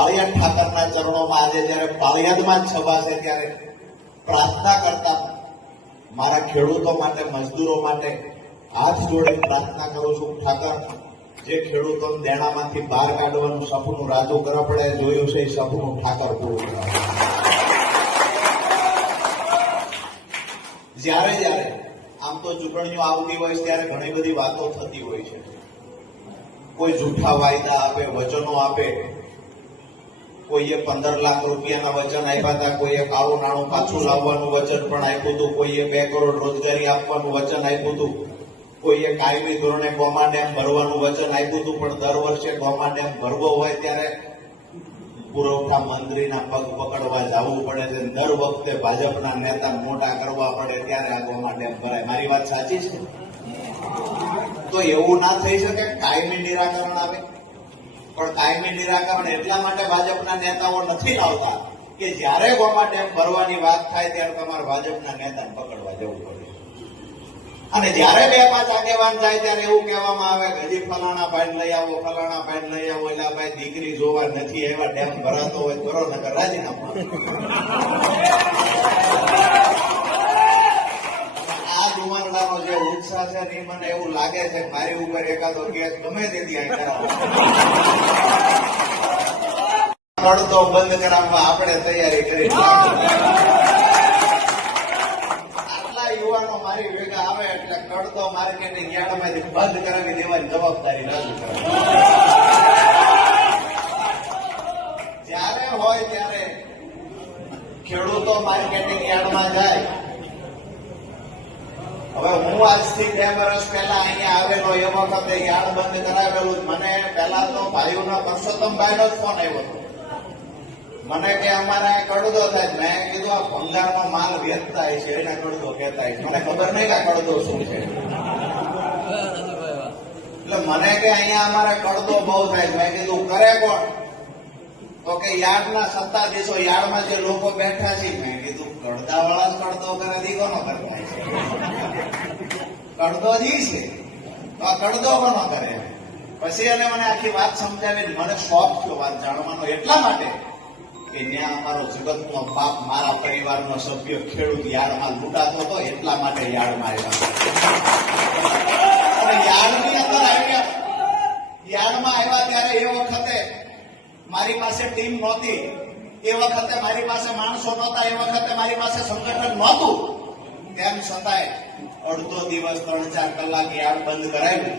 પાળિયાદ ઠાકરના ચરણોમાં આજે જયારે પાળિયાદમાં જ સભા છે ત્યારે પ્રાર્થના કરતા મારા ખેડૂતો માટે, મજદૂરો માટે હાથ જોડે પ્રાર્થના કરું છું. ઠાકર, જે ખેડૂતોને દેણામાંથી બહાર કાઢવાનું સપનું રાજુ કરપડે જોયું છે, એ સપનું ઠાકર પૂરું કરે. જ્યારે જ્યારે આમ તો ચૂંટણીઓ આવતી હોય ત્યારે ઘણી બધી વાતો થતી હોય છે. કોઈ જૂઠા વાયદા આપે, વચનો આપે. કોઈએ 15 લાખ રૂપિયાના વચન આપ્યા હતા, કોઈએ કાળું નાણું પાછું લાવવાનું વચન પણ આપ્યું હતું, કોઈએ 2 કરોડ રોજગારી આપવાનું વચન આપ્યું હતું, કોઈએ કાયમી ધોરણે ગોમા ડેમ ભરવાનું વચન આપ્યું હતું. પણ દર વર્ષે ગોમા ડેમ ભરવો હોય ત્યારે પુરવઠા મંત્રીના પગ પકડવા જવું પડે છે. દર વખતે ભાજપના નેતા મોટા કરવા પડે ત્યારે આ ગોમા ડેમ ભરાય. મારી વાત સાચી છે? તો એવું ના થઈ શકે કાયમી નિરાકરણ આવે. પણ કાયમી નિરાકરણ એટલા માટે ભાજપના નેતાઓ નથી લાવતા કે જ્યારે ગોમા ડેમ ભરવાની વાત થાય ત્યારે તમારે ભાજપના નેતાને પકડવા જવું પડે. અને જ્યારે 2-5 આગેવાન જાય ત્યારે એવું કહેવામાં આવે કે હજી ફલાણા ભાઈ લઈ આવો, ફલાણા ભાઈ લઈ આવો. એટલે ભાઈ દીકરી જોવા નથી એવા, ડેમ ભરાતો હોય કરો, નકર રાજીનામું. આ જુવાનડાનો જે ઉત્સાહ છે એ મને એવું લાગે છે મારી ઉપર એકાદો કેસ ગમે તેથી અહીં કરાવો. પડતો બંધ કરાવવા આપણે તૈયારી કરી. યુવાનો મારી ભેગા આવે એટલે કડતો માર્કેટિંગ યાર્ડમાંથી બંધ કરાવી દેવાની જવાબદારી રજૂ કરે. જ્યારે હોય ત્યારે ખેડૂતો માર્કેટિંગ યાર્ડમાં જાય. હવે હું આજથી 2 વર્ષ પહેલા અહીંયા આવેલો એ વખતે યાર્ડ બંધ કરાવેલું. મને પહેલા તો ભાઈઓનો પરસોત્તમભાઈનો જ ફોન આવ્યો હતો. મને કે અમારે કડદો થાય. મેં કીધું આ ભંગારમાં માલ વેચતા છે એને કડદો કહેતા છે. મને ખબર નહીં કે આ કડદો શું છે. એટલે મને કે અહીંયા અમારે કડદો બહુ થાય. મેં કીધું કરે કોણ? તો કે યાર્ડના સત્તાધીશો, યાર્ડમાં જે લોકો બેઠા છે. મેં કીધું કડદા વાળા જ કડદો કરે, દીકોનો કરતા છે. કડદો જ છે તો આ કડદો કોનો કરે? પછી એને મને આખી વાત સમજાવી. મને શોખ થયો વાત જાણવાનો, એટલા માટે કે ત્યાં અમારો જગતનો બાપ, મારા પરિવારનો સભ્ય ખેડૂત યાર્ડમાં લૂંટાતો હતો, એટલા માટે યાર્ડમાં આવ્યા. યાર્ડની અંદર આવ્યા, યાર્ડમાં આવ્યા ત્યારે એ વખતે મારી પાસે ટીમ નહોતી, એ વખતે મારી પાસે માણસો નહોતા, એ વખતે મારી પાસે સંગઠન નહોતું. તેમ છતાંય અડધો દિવસ 3-4 કલાક યાર્ડ બંધ કરાવ્યું.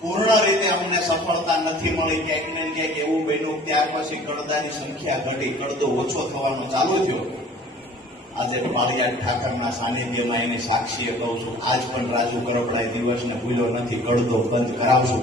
પૂર્ણ રીતે અમને સફળતા નથી મળી. ક્યાંક ને ક્યાંક એવું બન્યું. ત્યાર પછી કડદાની સંખ્યા ઘટી, કડદો ઓછો થવાનો ચાલુ થયો. આજે પાળિયાદ ઠાકરના સાનિધ્યમાં એની સાક્ષીએ કહું છું, આજ પણ રાજુ કરપડાએ દિવસને ભૂલ્યો નથી. કડદો બંધ કરાવશું.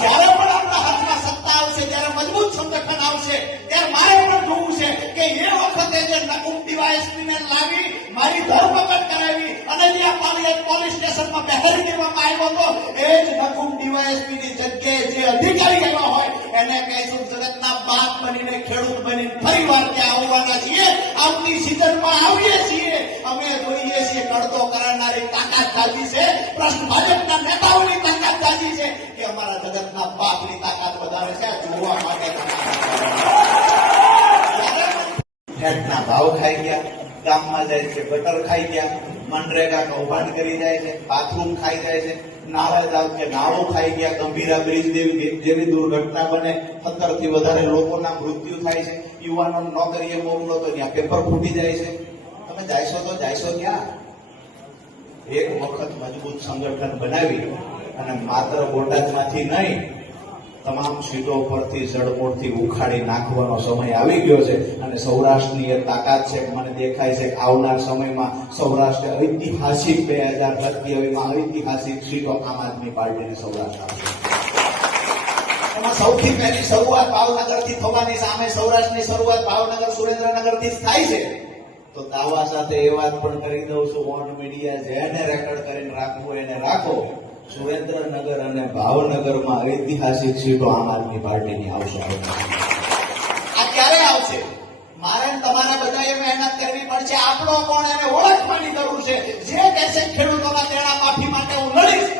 જ્યારે પણ આપણા હાથમાં સત્તા આવશે, જ્યારે મજબૂત સંગઠન આવશે, ત્યારે મારે પણ જોવું છે કે એ વખતે જે નકુમ ડીવાયએસપીને લાવી મારી ધરપકડ કરાવી અને જે આ પાળિયાદ પોલીસ સ્ટેશનમાં બેહારી દેવામાં આવ્યો હતો, એ જ નકુમ ડીવાયએસપીની જગ્યાએ જે અધિકારી આવ્યા હોય એને કહીશું જગતના બાપ બનીને, ખેડૂત બનીને ફરીવાર ત્યાં આવવાના છીએ. આવતી સિઝનમાં આવીએ છીએ. અમે જોઈએ છીએ કડદો કરાવનારી તાકાત જાજી છે. પ્રશ્ન ભાજપના નેતાઓની તાકાત જાજી છે કે અમારા જગતના બાપની તાકાત વધારે છે. જોવા માટે ફેટના ભાવ ખાઈ ગયા, ગામમાં જાય છે ગટર ખાઈ ગયા, મનરેગા કૌભાંડ કરી જાય છે, બાથરૂમ ખાઈ જાય છે, નાળા જાવ કે નાળો ખાઈ ગયા, ગંભીરા બ્રિજ જેવી દુર્ઘટના બને, 17 થી વધારે લોકોના મૃત્યુ થાય છે. યુવાનો નોકરીએ મોકલો તો ત્યાં પેપર ફૂટી જાય છે. તમે જાયશો ક્યાં? એક વખત મજબૂત સંગઠન બનાવી અને માત્ર બોટાદમાંથી નહીં, તમામ સીટો પરથી જડમૂળથી ઉખાડી નાખવાનો સમય આવી ગયો છે. અને સૌરાષ્ટ્રની એ તાકાત છે કે મને દેખાય છે કે આવનાર સમયમાં સૌરાષ્ટ્ર ઐતિહાસિક 2027માં ઐતિહાસિક સીટો આમ આદમી પાર્ટીને સૌરાષ્ટ્ર આપશે. એમાં સૌથી પહેલી શરૂઆત ભાવનગરથી થવાની, સામે સૌરાષ્ટ્રની શરૂઆત ભાવનગર, સુરેન્દ્રનગરથી જ થાય છે. તો દાવા સાથે એ વાત પણ કરી દઉં છું, ઓન મીડિયા જેને રેકોર્ડ કરીને રાખવું એને રાખો. સુરેન્દ્રનગર અને ભાવનગરમાં ઐતિહાસિક સીટો આમ આદમી પાર્ટીની આવશે. આ ક્યારે આવશે? મારે તમારે બધાએ મહેનત કરવી પડશે. આપણો કોણ એને ઓળખવાની જરૂર છે. જે કહેશે ખેડૂતોના દેણા માફી માટે હું લડીશ,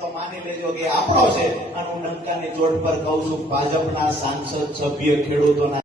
તો માની લેજો કે આપણો છે અને હું ડંકાની ચોટ પર કહું છું ભાજપના સાંસદ સભ્ય ખેડૂતોના